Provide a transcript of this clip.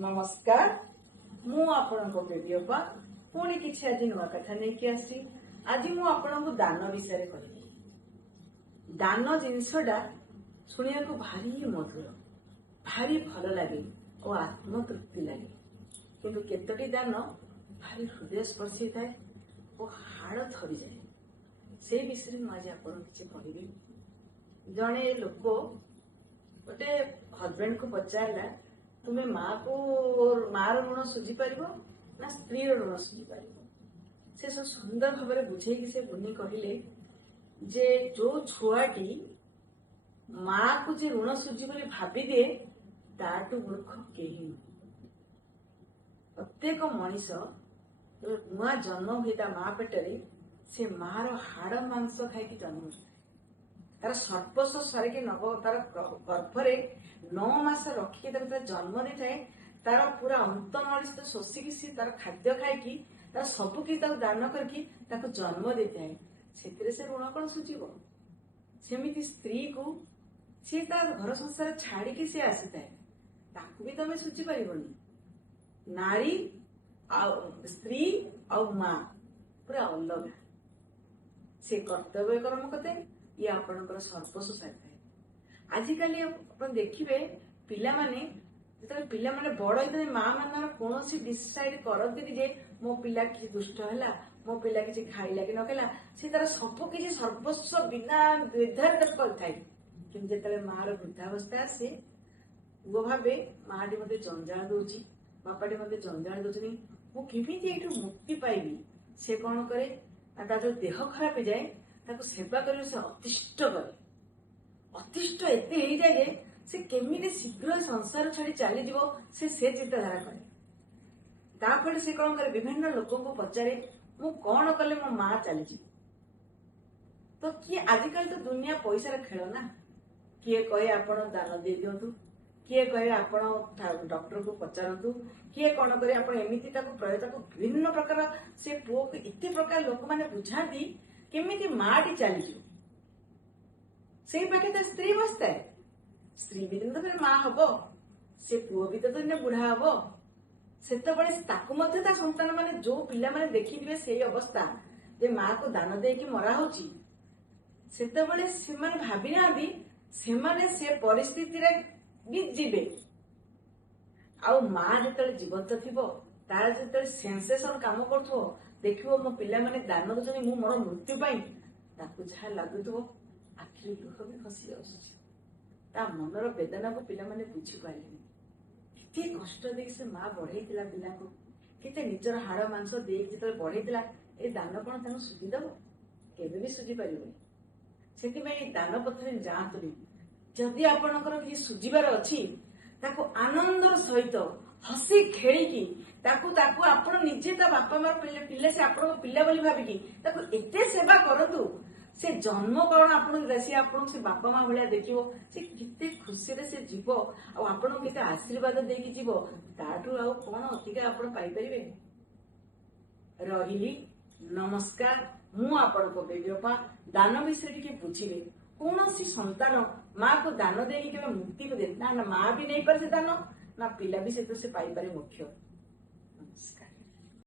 नमस्कार मु आपनको बेबीअपा पुणी किसी आज नुआ कथा नहीं कि आसी आज मु आपनको दान विषय कहबी। दान जिनसटा शुणिया को भारी मधुर भारी भल लगे और आत्मतृप्ति लगे किंतु केतोटी दान भारी हृदय स्पर्शी थाए और हाड़ थरी जाए से विषय मुझे आज आपको किसी कहबी। जड़े लोक गोटे हजबैंड को पचारा तुम्हें माँ को मार ऋण सुझी पार ना स्त्री ऋण सुझी पार से सब सुंदर भाव बुझे से बुनी कहले जे जो छुआटी माँ को जे ऋण सुझी बोली भाभी दे ताठू मूर्ख केही प्रत्येक मनीष नुआ जन्म हुए माँ पेटरे से माँ हाड़ मांस खाई जन्म हुए तार सर्वस्व सारिकी नव तार गर्भरे 9 मास रखिकी जन्म दे थाए तार पूरा अंतनलित शोषिकी सी तार खाद्य खाई तार सबकि दान करके जन्म दे थाए से ऋण कौन सुझीब। सेमती स्त्री को सी तार घर संसार छाड़ी सी आसी थाए ताकू भी तमें सुझी पारबनी। नारी स्त्री और माँ पूरा अलग से कर्तव्य कर्म करते ये आपणकर सर्वस्व सारी आजिकल आप देखिए पिला माने पिला माने बड़ होते माँ मान कौन डिसाइड करती जे मो पिला कि दुष्ट है मो पिला किसी खाइला कि न खाइला से तार सबकि सर्वस्व बिना निर्धारित करता कि जिते माँ वृद्धावस्था आसे पुओ भावे माँ टी मत जंजाल दौर बापाटी मत जंजाल दौर मुझे मुक्ति पाइबी से कौन करे जो देह खराब जाए ताको सेवा कर अतिष्ट करे अतिष्ट एते ही जाए से केमिति शीघ्र संसार छाड़ी चली जीवो से चिंताधारा करे तापर से कौन करे विभिन्न लोकों को पचारे मु कौन कले मो माँ चली जी तो किए आजिकल तो दुनिया पैसा खेल ना किए कहे आपण दान दे दिंतु किए कहे आपण डॉक्टर को पचारतु किए कौन करे आपण एमिति प्रयोग विभिन्न प्रकार से पुओ को इतने प्रकार लोक मैंने बुझाती केमिति माटी चली से पाखे तो स्त्री बसता है स्त्री भी दिन तो फिर माँ हम से पुओ भी तो दिन बुढ़ा हम से संतान माने जो पिला माने देखिए से अवस्था जे माँ को दान दे कि मरा होची से भाभी ना से परिस्थिति रे भी जीवे आ माँ जो जीवंत थी तार जो सेंसेसन काम करो देखो मो पिला माने दान दे मोर मृत्यु जहाँ लगुव आखिर लुह भी खसी जा मनर वेदना को पिला माने बुझी पारे के कष्ट दे से माँ बढ़ई पिला को के निजर हाड़ मांस दे जो बढ़ई ए दान कौन सुझीदेव केवे भी सुझी पार से दान पथरे जातुनि जदि आपणकर किसी सुझीबार अच्छी आनंदर सहित हसी खेलिकी आपण निजे बापा मार पिले से आप पिला बोली भाविकी एते सेवा करतु से जन्म कौन आपन से बापा माँ भाया देखो से किते खुशी से जीव आपन के आशीर्वाद देकी जीव ताठू आउ कौन अधिका आप पाइपर रही। नमस्कार मु आपण को बेबीअपा दान विषय टी बुझे कौन सी संतान माँ को दान देगी के मुक्ति को दे ना माँ भी नहीं पारे दान ना पिला भी से पाइपर मुख्य। नमस्कार।